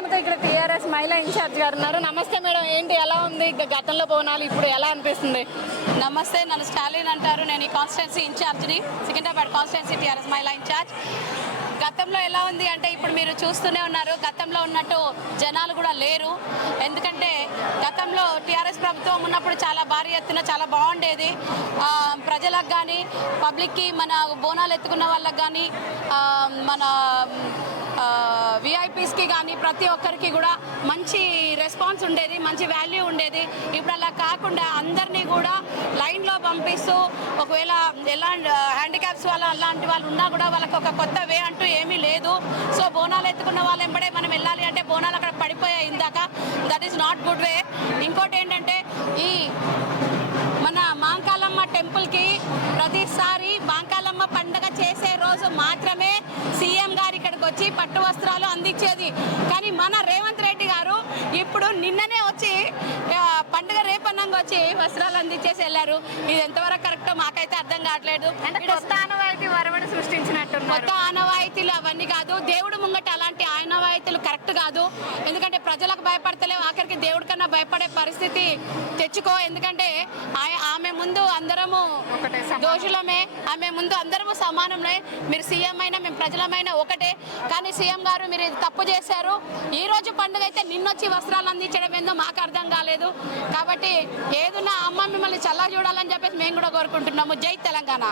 ఇక్కడ టీఆర్ఎస్ మహిళా ఇన్ఛార్జ్ గారు ఉన్నారు. నమస్తే మేడం ఏంటి ఎలా ఉంది? గతంలో బోనాలు ఇప్పుడు ఎలా అనిపిస్తుంది? నమస్తే నన్ను స్టాలిన్ అంటారు. నేను ఈ కాన్స్టిట్యున్సీ ఇన్ఛార్జ్ని సికింద్రాబాద్ కాన్స్టిట్యున్సీ టీఆర్ఎస్ మహిళా ఇన్ఛార్జ్. గతంలో ఎలా ఉంది అంటే ఇప్పుడు మీరు చూస్తూనే ఉన్నారు గతంలో ఉన్నట్టు జనాలు కూడా లేరు. ఎందుకంటే గతంలో టీఆర్ఎస్ ప్రభుత్వం ఉన్నప్పుడు చాలా భారీ ఎత్తున చాలా బాగుండేది. ప్రజలకు కానీ పబ్లిక్కి మన బోనాలు ఎత్తుకున్న వాళ్ళకి కానీ మన విఐపీస్కి కానీ ప్రతి ఒక్కరికి కూడా మంచి రెస్పాన్స్ ఉండేది మంచి వాల్యూ ఉండేది. ఇప్పుడు అలా కాకుండా అందరినీ కూడా లైన్లో పంపిస్తూ ఒకవేళ ఎలా హ్యాండిక్యాప్స్ వాళ్ళు అలాంటి వాళ్ళు ఉన్నా కూడా వాళ్ళకి ఒక కొత్త వే అంటూ ఏమీ లేదు. సో బోనాలు ఎత్తుకున్న వాళ్ళు ఎంబడే మనం వెళ్ళాలి అంటే బోనాలు అక్కడ పడిపోయాయి ఇందాక. That is not good way ఇంకోటి ఏంటంటే ఈ మన మాంకాలమ్మ టెంపుల్కి ప్రతిసారి మాంకాలమ్మ పండుగ చేసే రోజు మాత్రమే సీఎం గారు ఇక్కడికి వచ్చి పట్టు వస్త్రాలు అందించేది. కానీ మన రేవంత్ రెడ్డి గారు ఇప్పుడు నిన్ననే వచ్చి పండుగ రేపన్నంగా వచ్చి వస్త్రాలు అందించేసి వెళ్ళారు. ఇది ఎంతవరకు కరెక్టో మాకైతే అర్థం కావట్లేదు. అంటే కొత్త ఆనవాయితీలు అవన్నీ కాదు. దేవుడు ముంగట అలాంటి ఆనవాయితీలు కరెక్ట్ కాదు. ఎందుకంటే ప్రజలకు భయపడతలేవు. ఆఖరికి దేవుడి కన్నా భయపడే పరిస్థితి తెచ్చుకో. ఎందుకంటే ఆమె ముందు అందరము. దోషులమే. ఆమె ముందు అందరము సమానమే మీరు సీఎం అయినా మేము ప్రజలమైనా ఒకటే. కానీ సీఎం గారు మీరు ఇది తప్పు చేశారు. ఈ రోజు పండుగ అయితే నిన్నొచ్చి వస్త్రాలు అందించడం ఏందో మాకు అర్థం కాలేదు. కాబట్టి ఏదున్నా అమ్మ మిమ్మల్ని చల్లగా చూడాలని చెప్పేసి మేము కూడా కోరుకుంటున్నాము. జై తెలంగాణ.